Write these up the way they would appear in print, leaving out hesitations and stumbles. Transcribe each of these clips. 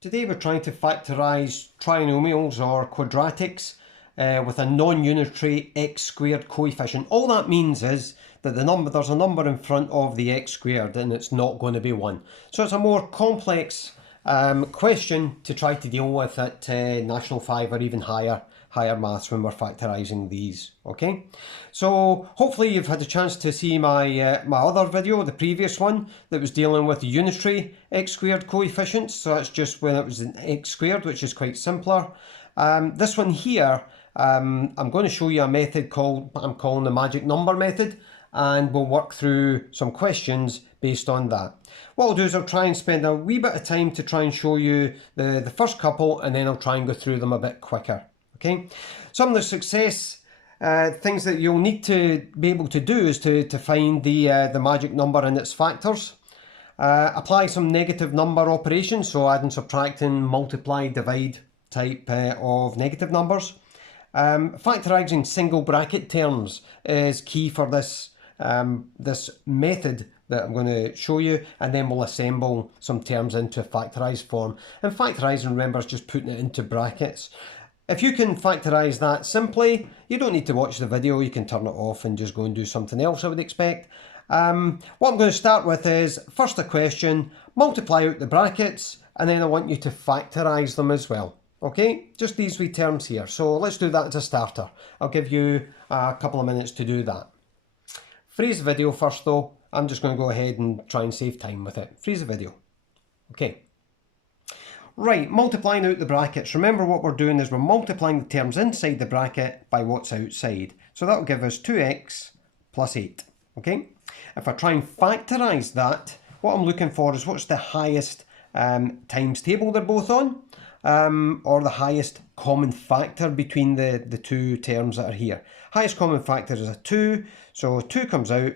Today we're trying to factorise trinomials or quadratics with a non-unitary x squared coefficient. All that means is that there's a number in front of the x squared and it's not going to be 1. So it's a more complex question to try to deal with at National 5 or even higher maths when we're factorising these. Okay, so hopefully you've had a chance to see my my other video, the previous one, that was dealing with unitary x squared coefficients. So that's just when it was an x squared, which is quite simpler. This one here, I'm going to show you a method I'm calling the magic number method, and we'll work through some questions based on that. What I'll do is I'll try and spend a wee bit of time to try and show you the first couple, and then I'll try and go through them a bit quicker. Okay, some of the success things that you'll need to be able to do is to find the magic number and its factors. Apply some negative number operations, so adding, subtracting, multiply, divide type of negative numbers. Factorising single bracket terms is key for this this method that I'm going to show you, and then we'll assemble some terms into factorised form. And factorising, remember, is just putting it into brackets. If you can factorise that simply, you don't need to watch the video, you can turn it off and just go and do something else, I would expect. What I'm going to start with is, first a question, multiply out the brackets, and then I want you to factorise them as well. Okay, just these wee terms here. So let's do that as a starter. I'll give you a couple of minutes to do that. Freeze the video first though. I'm just going to go ahead and try and save time with it. Freeze the video. Okay. Right, multiplying out the brackets. Remember what we're doing is we're multiplying the terms inside the bracket by what's outside. So that will give us 2x plus 8. Okay. If I try and factorise that, what I'm looking for is what's the highest times table they're both on, or the highest common factor between the two terms that are here. Highest common factor is a 2, so 2 comes out.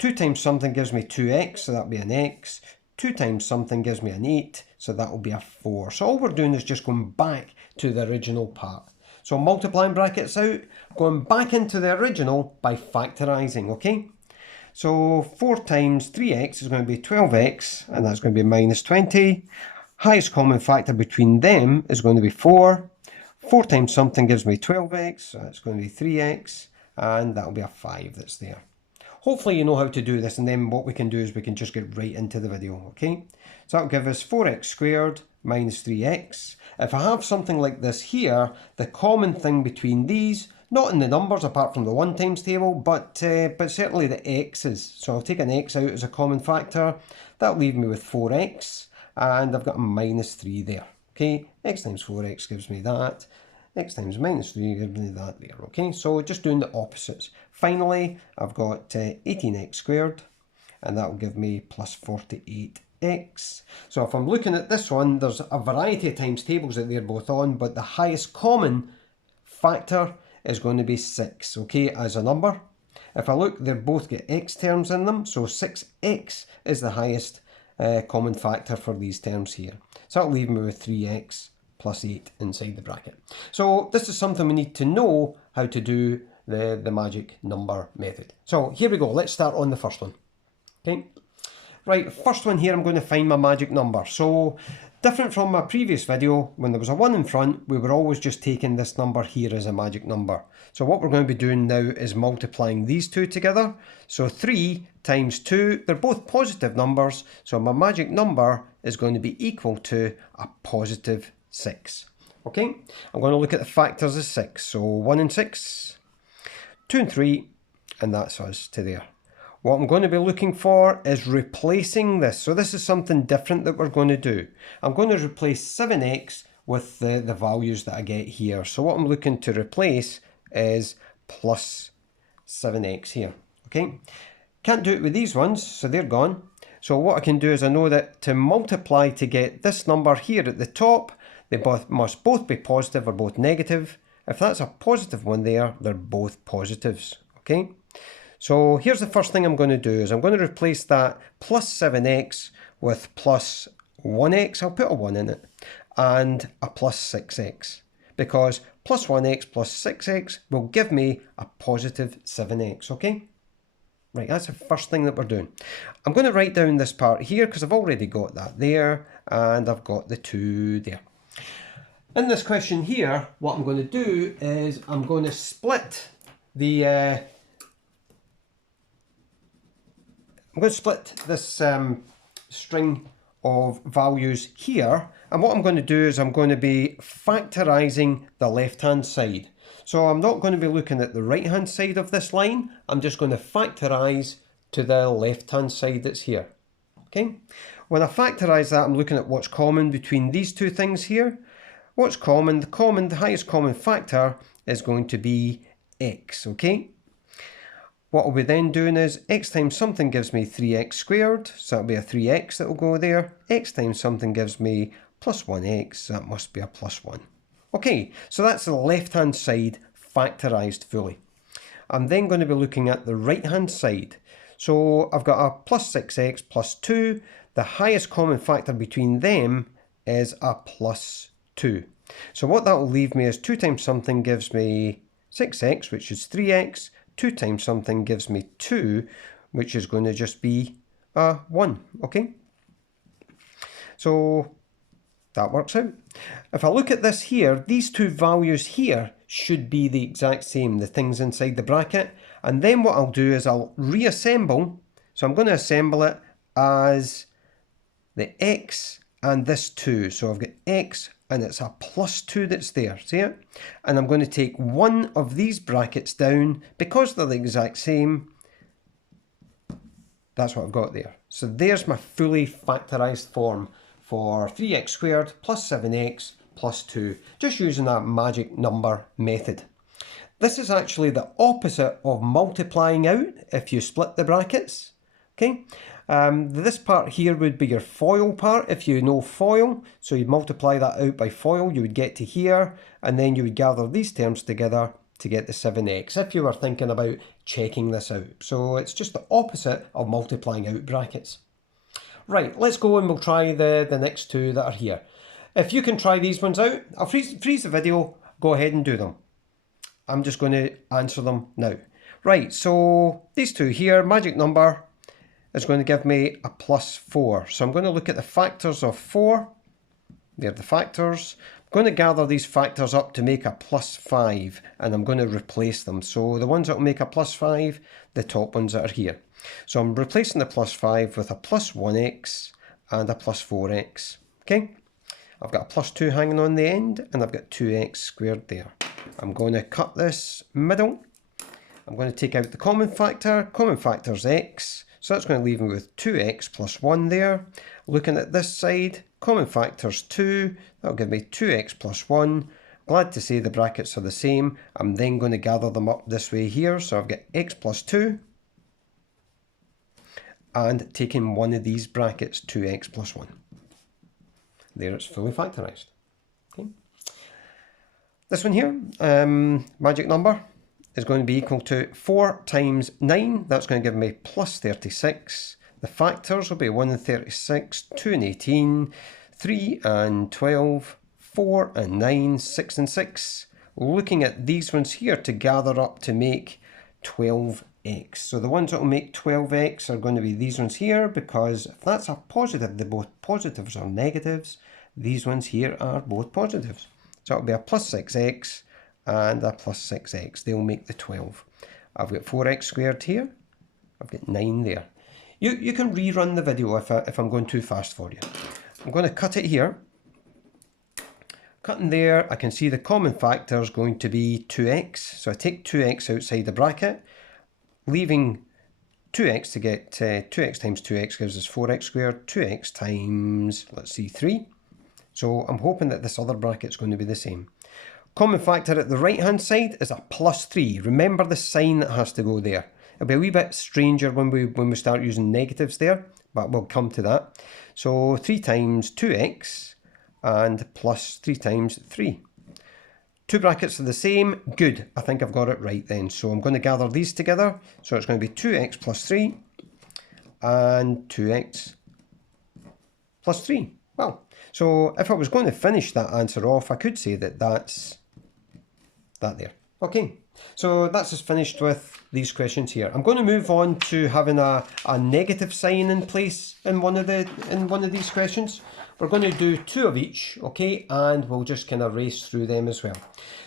2 times something gives me 2x, so that'll be an x. 2 times something gives me an 8, so that will be a 4. So all we're doing is just going back to the original part. So multiplying brackets out, going back into the original by factorising, okay? So 4 times 3x is going to be 12x, and that's going to be minus 20. Highest common factor between them is going to be 4. 4 times something gives me 12x, so that's going to be 3x, and that'll be a 5 that's there. Hopefully you know how to do this, and then what we can do is we can just get right into the video, okay? So that'll give us 4x squared minus 3x. If I have something like this here, the common thing between these, not in the numbers apart from the 1 times table, but certainly the x's. So I'll take an x out as a common factor. That'll leave me with 4x, and I've got a minus 3 there. Okay, x times 4x gives me that. X times minus 3 gives me that there. Okay, so just doing the opposites. Finally, I've got 18x squared, and that will give me plus 48x. So if I'm looking at this one, there's a variety of times tables that they're both on, but the highest common factor is going to be 6, okay, as a number. If I look, they both get x terms in them, so 6x is the highest common factor for these terms here. So that'll leave me with 3x plus 8 inside the bracket. So this is something we need to know how to do the magic number method. So here we go, let's start on the first one. Okay, right, first one here, I'm going to find my magic number. So different from my previous video, when there was a 1 in front, we were always just taking this number here as a magic number. So what we're going to be doing now is multiplying these two together. So 3 times 2, they're both positive numbers, so my magic number is going to be equal to a positive 6. Okay, I'm going to look at the factors of 6. So 1 and 6, 2 and 3, and that's us to there. What I'm going to be looking for is replacing this. So this is something different that we're going to do. I'm going to replace 7x with the values that I get here. So what I'm looking to replace is plus 7x here. Okay, can't do it with these ones, so they're gone. So what I can do is I know that to multiply to get this number here at the top, they must both be positive or both negative. If that's a positive one there, they're both positives. Okay, so here's the first thing I'm going to do is I'm going to replace that plus 7x with plus 1x. I'll put a 1 in it, and a plus 6x, because plus 1x plus 6x will give me a positive 7x. Okay, Right, that's the first thing that we're doing. I'm going to write down this part here because I've already got that there and I've got the 2 there. In this question here, what I'm going to do is I'm going to split the I'm going to split this string of values here, and what I'm going to do is I'm going to be factorising the left hand side. So I'm not going to be looking at the right hand side of this line, I'm just going to factorise to the left hand side that's here. Okay, when I factorise that, I'm looking at what's common between these two things here. What's common? The highest common factor is going to be x, okay? What I'll be then doing is x times something gives me 3x squared, so that'll be a 3x that will go there. X times something gives me plus 1x, so that must be a plus 1. Okay, so that's the left-hand side factorised fully. I'm then going to be looking at the right-hand side. So I've got a plus 6x plus 2. The highest common factor between them is a plus 2. So what that will leave me is 2 times something gives me 6x, which is 3x. 2 times something gives me 2, which is going to just be 1, okay? So that works out. If I look at this here, these two values here should be the exact same, the things inside the bracket. And then what I'll do is I'll reassemble. So I'm going to assemble it as the x and this 2. So I've got x and it's a plus 2 that's there, see it? And I'm going to take one of these brackets down because they're the exact same. That's what I've got there. So there's my fully factorised form for 3x squared plus 7x plus 2, just using that magic number method. This is actually the opposite of multiplying out if you split the brackets, okay? This part here would be your FOIL part, if you know FOIL. So you multiply that out by FOIL, you would get to here, and then you would gather these terms together to get the 7x, if you were thinking about checking this out. So it's just the opposite of multiplying out brackets. Right, let's go and we'll try the next two that are here. If you can try these ones out, I'll freeze the video, go ahead and do them. I'm just going to answer them now. Right, so these two here, magic number is going to give me a plus 4. So I'm going to look at the factors of 4. They're the factors. I'm going to gather these factors up to make a plus 5, and I'm going to replace them. So the ones that will make a plus 5, the top ones that are here. So I'm replacing the plus 5 with a plus 1x and a plus 4x. Okay, I've got a plus 2 hanging on the end, and I've got 2x squared there. I'm going to cut this middle. I'm going to take out the common factor's x. So that's going to leave me with 2x plus 1 there. Looking at this side, common factor's 2. That'll give me 2x plus 1. Glad to say the brackets are the same. I'm then going to gather them up this way here. So I've got x plus 2. And taking one of these brackets, 2x plus 1. There, it's fully factorised. Okay. This one here, magic number, is going to be equal to 4 times 9. That's going to give me plus 36. The factors will be 1 and 36, 2 and 18, 3 and 12, 4 and 9, 6 and 6. Looking at these ones here to gather up to make 12x. So the ones that will make 12x are going to be these ones here, because if that's a positive, they're both positives or negatives. These ones here are both positives. So it'll be a plus 6x and a plus 6x. They'll make the 12. I've got 4x squared here. I've got 9 there. You can rerun the video if I'm going too fast for you. I'm going to cut it here. Cutting there, I can see the common factor is going to be 2x. So I take 2x outside the bracket, leaving 2x to get 2x times 2x gives us 4x squared. 2x times, let's see, 3. So I'm hoping that this other bracket's going to be the same. Common factor at the right hand side is a plus 3. Remember the sign that has to go there. It'll be a wee bit stranger when we start using negatives there, but we'll come to that. So 3 times 2x and plus 3 times 3. Two brackets are the same. Good. I think I've got it right then. So I'm going to gather these together. So it's going to be 2x plus 3 and 2x plus 3. Well, so if I was going to finish that answer off, I could say that that's that there. Okay, so that's us finished with these questions here. I'm going to move on to having a negative sign in place in one of these questions. We're going to do two of each, okay, and we'll just kind of race through them as well.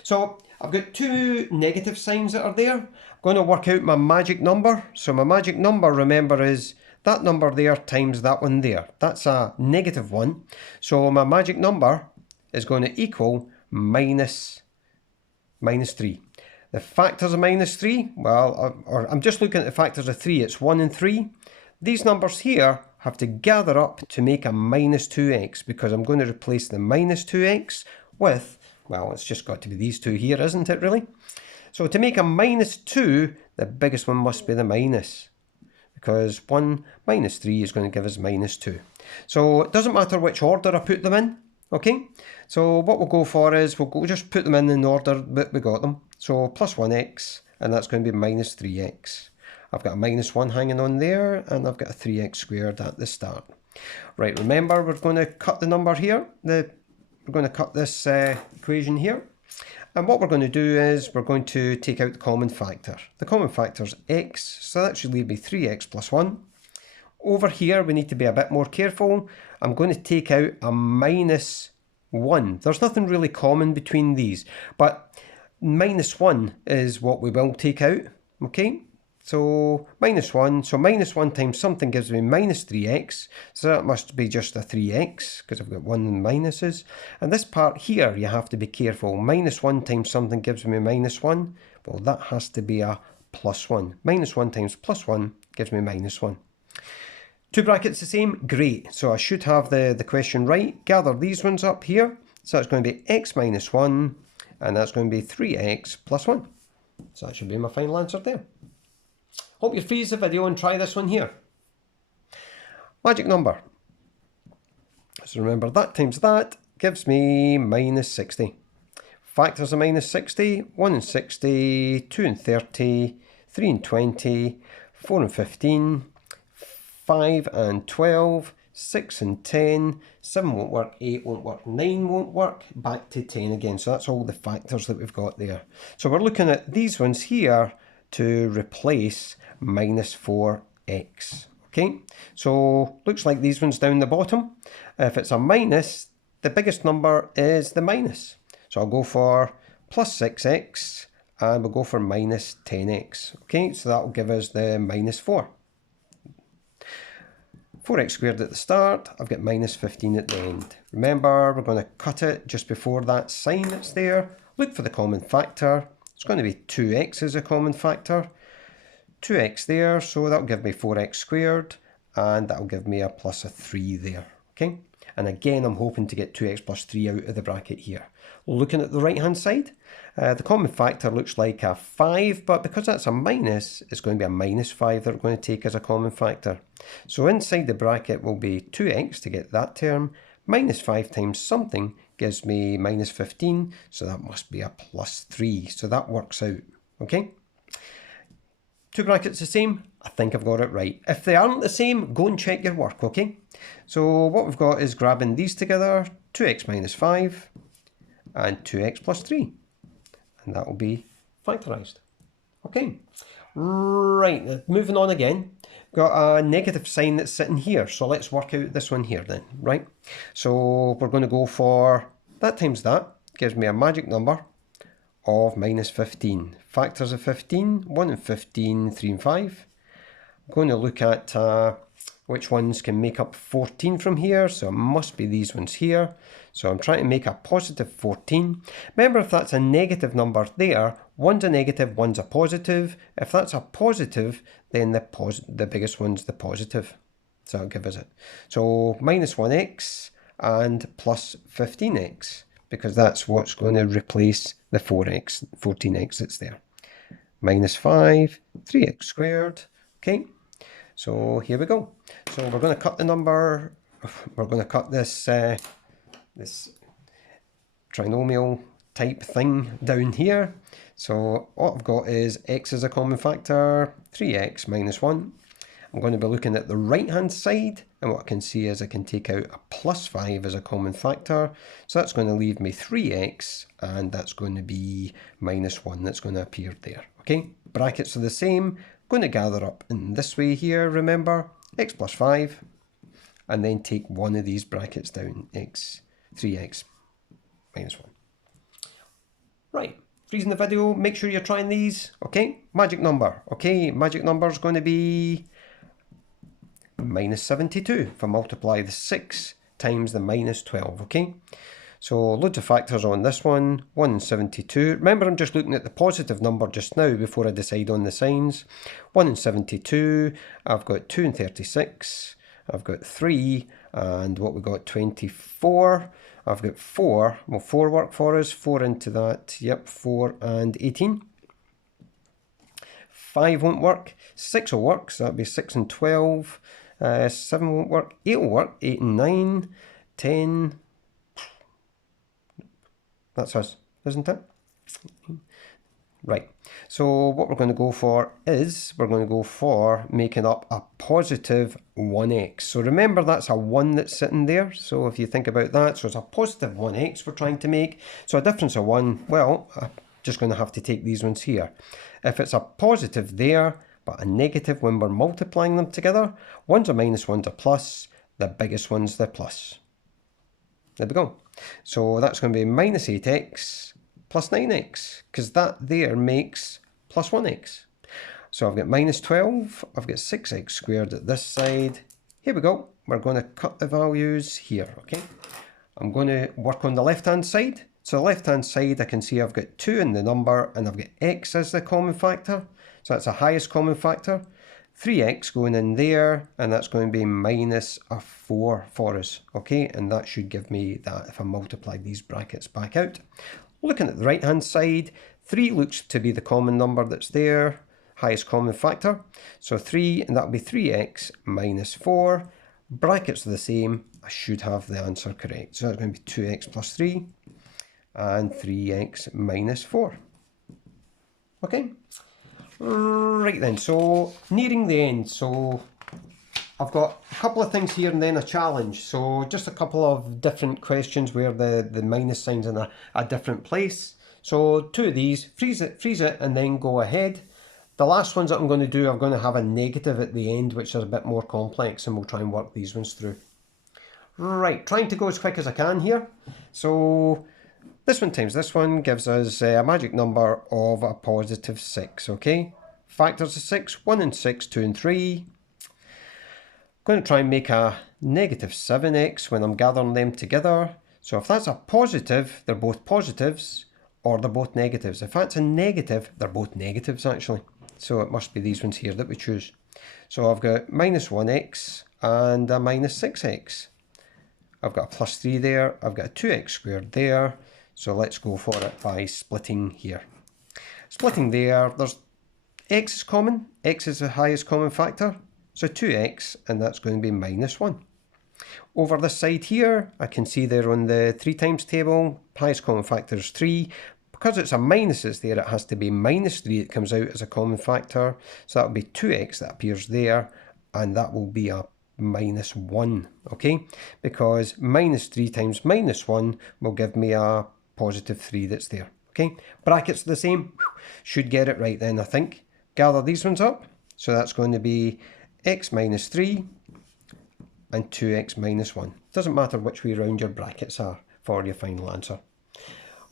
So I've got two negative signs that are there. I'm going to work out my magic number. So my magic number, remember, is that number there times that one there. That's a negative 1. So my magic number is going to equal minus 3. The factors of minus 3, well, or I'm just looking at the factors of 3, it's 1 and 3. These numbers here have to gather up to make a minus 2x, because I'm going to replace the minus 2x with, well, it's just got to be these two here, isn't it really? So to make a minus 2, the biggest one must be the minus, because 1 minus 3 is going to give us minus 2. So it doesn't matter which order I put them in. Okay, so what we'll go for is we'll just put them in order that we got them. So plus 1x, and that's going to be minus 3x. I've got a minus 1 hanging on there, and I've got a 3x squared at the start. Right, remember we're going to cut the number here. We're going to cut this equation here. And what we're going to do is we're going to take out the common factor. The common factor is x, so that should leave me 3x plus 1. Over here, we need to be a bit more careful. I'm going to take out a minus 1. There's nothing really common between these, but minus 1 is what we will take out. Okay, so minus 1. So minus 1 times something gives me minus 3x. So that must be just a 3x, because I've got 1 in minuses. And this part here, you have to be careful. Minus 1 times something gives me minus 1. Well, that has to be a plus 1. Minus 1 times plus 1 gives me minus 1. Two brackets the same, great. So I should have the question right. Gather these ones up here. So that's going to be x minus 1, and that's going to be 3x plus 1. So that should be my final answer there. Hope you freeze the video and try this one here. Magic number. So remember, that times that gives me minus 60. Factors of minus 60, 1 and 60, 2 and 30, 3 and 20, 4 and 15, 5 and 12, 6 and 10, 7 won't work, 8 won't work, 9 won't work, back to 10 again. So that's all the factors that we've got there. So we're looking at these ones here to replace minus 4x. Okay, so looks like these ones down the bottom. If it's a minus, the biggest number is the minus. So I'll go for plus 6x, and we'll go for minus 10x. Okay, so that will give us the minus 4. 4x squared at the start, I've got minus 15 at the end. Remember, we're going to cut it just before that sign that's there. Look for the common factor. It's going to be 2x as a common factor. 2x there, so that'll give me 4x squared, and that'll give me a plus a 3 there. Okay, and again, I'm hoping to get 2x plus 3 out of the bracket here. Looking at the right hand side, the common factor looks like a 5, but because that's a minus, it's going to be a minus 5 that we're going to take as a common factor. So inside the bracket will be 2x to get that term, minus 5 times something gives me minus 15, so that must be a plus 3, so that works out. Okay, two brackets the same, I think I've got it right. If they aren't the same, go and check your work, okay? So what we've got is grabbing these together, 2x minus 5 and 2x plus 3, and that will be factorised. Okay, right, moving on again. Got a negative sign that's sitting here, so let's work out this one here then, right? So we're going to go for that times that, gives me a magic number of minus 15. Factors of 15, 1 and 15, 3 and 5. I'm going to look at which ones can make up 14 from here, so it must be these ones here. So I'm trying to make a positive 14. Remember, if that's a negative number there, one's a negative, one's a positive. If that's a positive, then the biggest one's the positive. So that'll give us it. So minus 1x and plus 15x, because that's what's going to replace the 14x that's there. Minus 5, 3x squared. Okay, so here we go. So we're going to cut the number, we're going to cut this this trinomial type thing down here. So what I've got is x as a common factor, 3x minus 1. I'm going to be looking at the right hand side, and what I can see is I can take out a plus 5 as a common factor, so that's going to leave me 3x, and that's going to be minus 1 that's going to appear there. Okay, brackets are the same, going to gather up in this way here, remember, x plus 5, and then take one of these brackets down, 3x minus 1. Right, freezing the video, make sure you're trying these. Okay, magic number. Okay, magic number is going to be minus 72 if I multiply the 6 times the minus 12. Okay, so loads of factors on this one. 1 and 72. Remember, I'm just looking at the positive number just now before I decide on the signs. 1 and 72. I've got 2 and 36. I've got 3 and what we got, 24. I've got 4. Will 4 work for us? 4 into that. Yep, 4 and 18. 5 won't work. 6 will work, so that'll be 6 and 12. 7 won't work. 8 will work. 8 and 9. 10. That's us, isn't it? Right, so what we're going to go for is, we're going to go for making up a positive 1x. So remember, that's a 1 that's sitting there. So if you think about that, so it's a positive 1x we're trying to make. So a difference of 1, well, I'm just going to have to take these ones here. If it's a positive there, but a negative when we're multiplying them together, one's a minus, one's a plus, the biggest one's the plus. There we go. So that's going to be minus 8x plus 9x, because that there makes plus 1x. So I've got minus 12, I've got 6x squared at this side. Here we go, we're going to cut the values here, okay? I'm going to work on the left-hand side. So the left-hand side, I can see I've got 2 in the number, and I've got x as the common factor. So that's the highest common factor. 3x going in there, and that's going to be minus a 4 for us, okay? And that should give me that if I multiply these brackets back out. Looking at the right hand side, 3 looks to be the common number that's there, highest common factor. So 3, and that'll be 3x minus 4. Brackets are the same, I should have the answer correct. So that's going to be 2x plus 3 and 3x minus 4. Okay, right then, so nearing the end. So I've got a couple of things here and then a challenge. So just a couple of different questions where the minus sign's in a different place. So 2 of these, freeze it, and then go ahead. The last ones that I'm going to do, I'm going to have a negative at the end, which are a bit more complex, and we'll try and work these ones through. Right, trying to go as quick as I can here. So this one times this one gives us a magic number of a positive 6, okay? Factors of 6, 1 and 6, 2 and 3. Going to try and make a negative 7x when I'm gathering them together. So if that's a positive, they're both positives, or they're both negatives. If that's a negative, they're both negatives actually. So it must be these ones here that we choose. So I've got minus 1x and a minus 6x. I've got a plus 3 there, I've got a 2x squared there. So let's go for it by splitting here. Splitting there, there's x is common, x is the highest common factor. So 2x, and that's going to be minus 1. Over this side here, I can see there on the 3 times table, highest common factor is 3. Because it's a minuses there, it has to be minus 3 that comes out as a common factor. So that will be 2x that appears there, and that will be a minus 1, okay? Because minus 3 times minus 1 will give me a positive 3 that's there, okay? Brackets are the same, should get it right then, I think. Gather these ones up, so that's going to be x minus 3 and 2x minus 1. Doesn't matter which way round your brackets are for your final answer.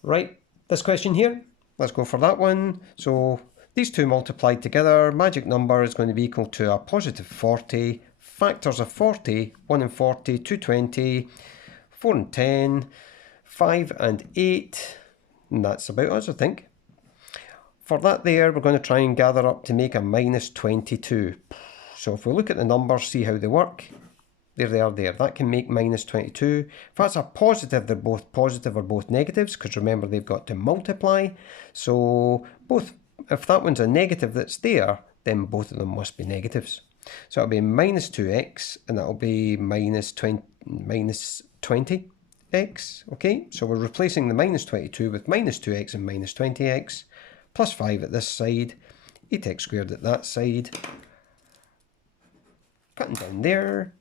Right, this question here, let's go for that one. So these two multiplied together, magic number is going to be equal to a positive 40. Factors of 40, 1 and 40, 220, 4 and 10, 5 and 8. And that's about us, I think. For that there, we're going to try and gather up to make a minus 22. So if we look at the numbers, see how they work. There they are there. That can make minus 22. If that's a positive, they're both positive or both negatives, because remember they've got to multiply. So both, if that one's a negative that's there, then both of them must be negatives. So it'll be minus 2x, and that'll be minus 20x. Okay, so we're replacing the minus 22 with minus 2x and minus 20x, plus 5 at this side, 8x squared at that side. cutting down there.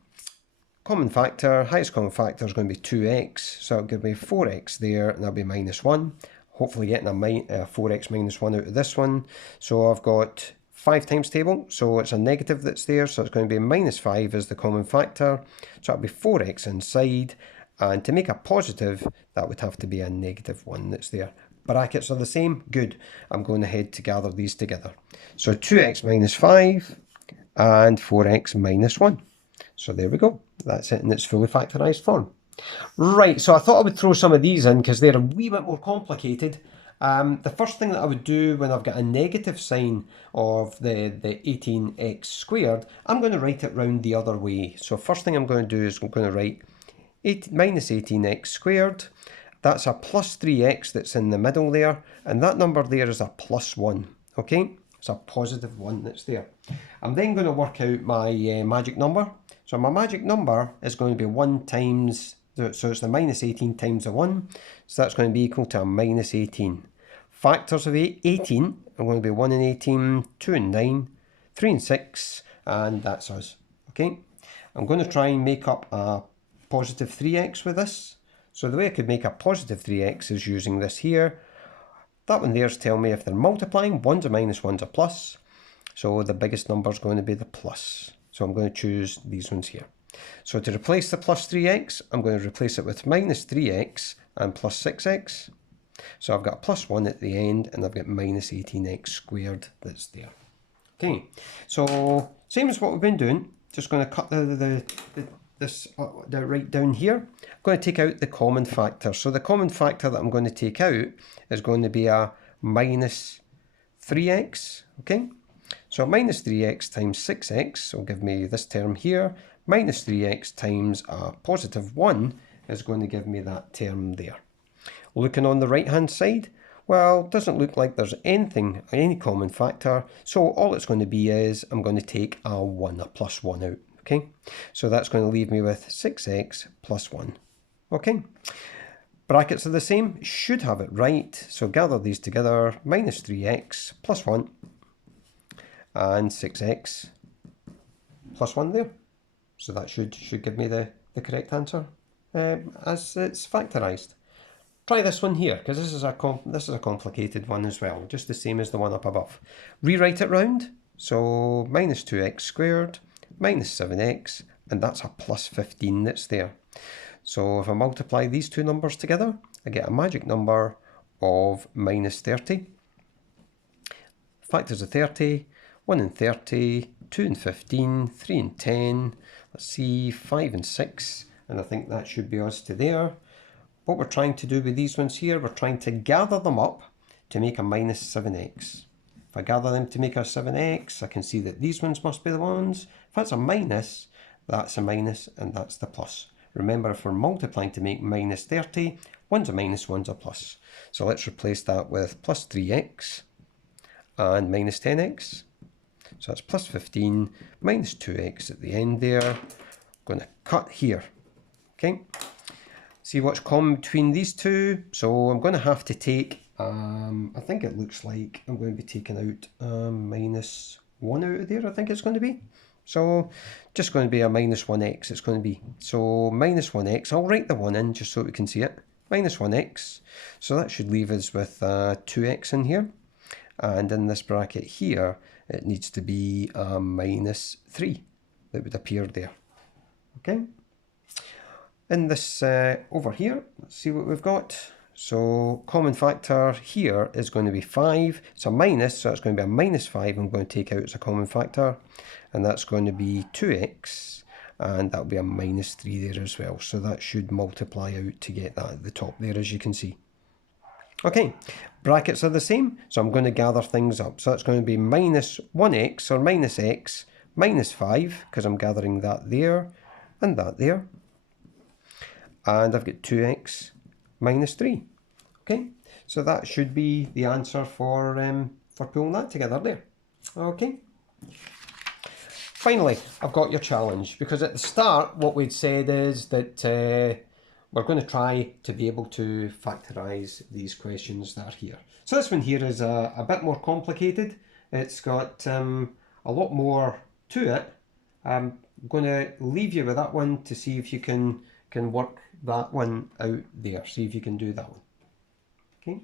Common factor, highest common factor is going to be 2x, so it'll give me 4x there, and that'll be minus 1. Hopefully getting a 4x minus 1 out of this one. So I've got 5 times table, so it's a negative that's there, so it's going to be minus 5 as the common factor. So it'll be 4x inside, and to make a positive, that would have to be a negative 1 that's there. Brackets are the same, good. I'm going ahead to gather these together. So 2x minus 5 and 4x minus 1. So there we go. That's it in its fully factorised form. Right, so I thought I would throw some of these in because they're a wee bit more complicated. The first thing that I would do when I've got a negative sign of the 18x squared, I'm going to write it round the other way. So first thing I'm going to do is I'm going to write minus 18x squared. That's a plus 3x that's in the middle there, and that number there is a plus 1, okay? It's a positive 1 that's there. I'm then going to work out my magic number. So my magic number is going to be 1 times, so it's the minus 18 times the 1, so that's going to be equal to a minus 18. Factors of 18 are going to be 1 and 18, 2 and 9, 3 and 6, and that's us, okay? I'm going to try and make up a positive 3x with this. So the way I could make a positive 3x is using this here. That one there's telling me if they're multiplying, one's a minus, one's a plus. So the biggest number is going to be the plus. So I'm going to choose these ones here. So to replace the plus 3x, I'm going to replace it with minus 3x and plus 6x. So I've got a plus 1 at the end, and I've got minus 18x squared that's there. Okay, so same as what we've been doing. Just going to cut this right down here. I'm going to take out the common factor. So the common factor that I'm going to take out is going to be a minus 3x, okay? So minus 3x times 6x will give me this term here. Minus 3x times a positive 1 is going to give me that term there. Looking on the right hand side, well, it doesn't look like there's any common factor. So all it's going to be is I'm going to take a 1, a plus 1 out. Okay, so that's going to leave me with 6x plus 1. Okay, brackets are the same, should have it right. So gather these together, minus 3x plus 1 and 6x plus 1 there. So that should give me the correct answer as it's factorised. Try this one here, because this is a complicated one as well, just the same as the one up above. Rewrite it round, so minus 2x squared minus 7x, and that's a plus 15 that's there. So if I multiply these two numbers together, I get a magic number of minus 30. Factors of 30, 1 and 30, 2 and 15, 3 and 10, let's see, 5 and 6, and I think that should be us to there. What we're trying to do with these ones here, we're trying to gather them up to make a minus 7x. If I gather them to make a 7x, I can see that these ones must be the ones. If that's a minus, that's a minus, and that's the plus. Remember, if we're multiplying to make minus 30, one's a minus, one's a plus. So let's replace that with plus 3x and minus 10x. So that's plus 15 minus 2x at the end there. I'm going to cut here. Okay. See what's common between these two. So I'm going to have to take, I think it looks like I'm going to be taking out minus 1 out of there, I think it's going to be. So just going to be a minus 1x it's going to be. So minus 1x, I'll write the 1 in just so we can see it. Minus 1x, so that should leave us with 2x in here. And in this bracket here, it needs to be a minus 3 that would appear there. Okay. In this over here, let's see what we've got. So common factor here is going to be 5. It's a minus, so it's going to be a minus 5 I'm going to take out as a common factor. And that's going to be 2x, and that'll be a minus 3 there as well. So that should multiply out to get that at the top there, as you can see. Okay, brackets are the same, so I'm going to gather things up. So that's going to be minus 1x, or minus x, minus 5, because I'm gathering that there, and that there. And I've got 2x minus 3. Okay, so that should be the answer for pulling that together there. Okay. Finally, I've got your challenge, because at the start what we'd said is that we're going to try to be able to factorise these questions that are here. So this one here is a bit more complicated. It's got a lot more to it. I'm going to leave you with that one to see if you can work that one out there. See if you can do that one. Okay.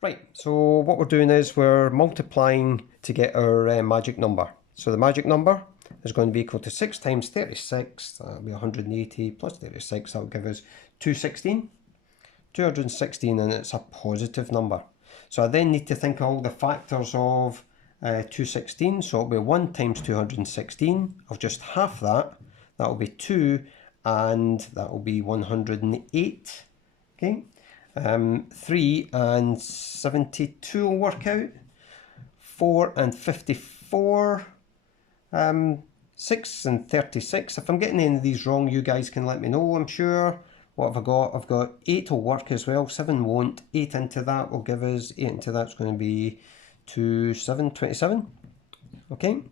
Right, so what we're doing is we're multiplying to get our magic number. So the magic number is going to be equal to 6 times 36, that'll be 180 plus 36, that'll give us 216. 216, and it's a positive number. So I then need to think of all the factors of 216, so it'll be 1 times 216 of just half that, that'll be 2, and that'll be 108, okay? 3 and 72 will work out, 4 and 54, 6 and 36. If I'm getting any of these wrong, you guys can let me know, I'm sure. What have I got? I've got 8 will work as well, 7 won't. 8 into that will give us, 8 into that's going to be 27. Okay.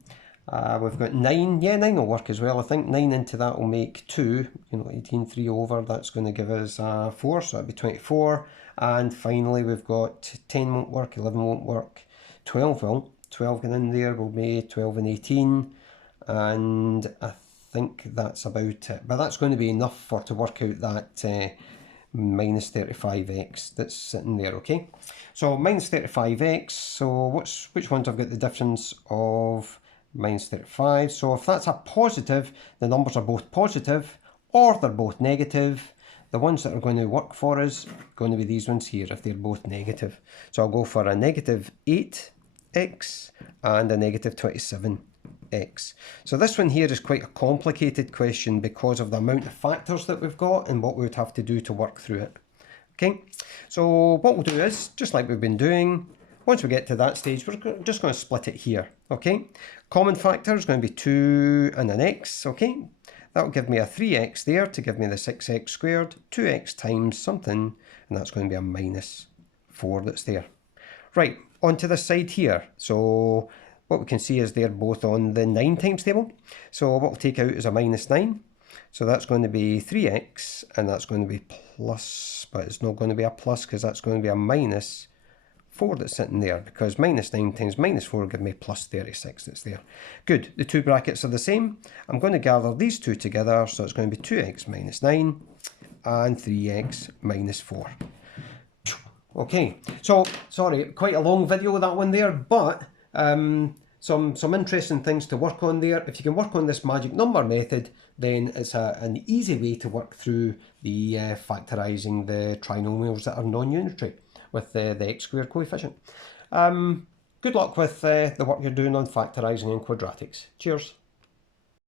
We've got 9, yeah, 9 will work as well. I think 9 into that will make 2, 18, 3 over, that's going to give us 4, so that'll be 24. And finally we've got 10 won't work, 11 won't work, 12 will. 12 going in there will be 12 and 18, and I think that's about it. But that's going to be enough to work out that minus 35x that's sitting there, okay? So minus 35x, so which ones have got the difference of minus 35? So if that's a positive, the numbers are both positive, or they're both negative. The ones that are going to work for us are going to be these ones here, if they're both negative. So I'll go for a negative 8x and a negative 27x. So this one here is quite a complicated question because of the amount of factors that we've got and what we would have to do to work through it. Okay, so what we'll do is, just like we've been doing, once we get to that stage, we're just going to split it here, okay? Common factor is going to be 2 and an x, okay? That will give me a 3x there to give me the 6x squared, 2x times something, and that's going to be a minus 4 that's there. Right, onto this side here. So what we can see is they're both on the 9 times table. So what we'll take out is a minus 9. So that's going to be 3x, and that's going to be plus, but it's not going to be a plus because that's going to be a minus 4 that's sitting there, because minus 9 times minus 4 will give me plus 36 that's there. Good, the two brackets are the same. I'm going to gather these two together, so it's going to be 2x minus 9 and 3x minus 4. Okay, so sorry, quite a long video that one there, but some interesting things to work on there. If you can work on this magic number method, then it's an easy way to work through the factorising the trinomials that are non-unitary with the x squared coefficient. Good luck with the work you're doing on factorising and quadratics. Cheers.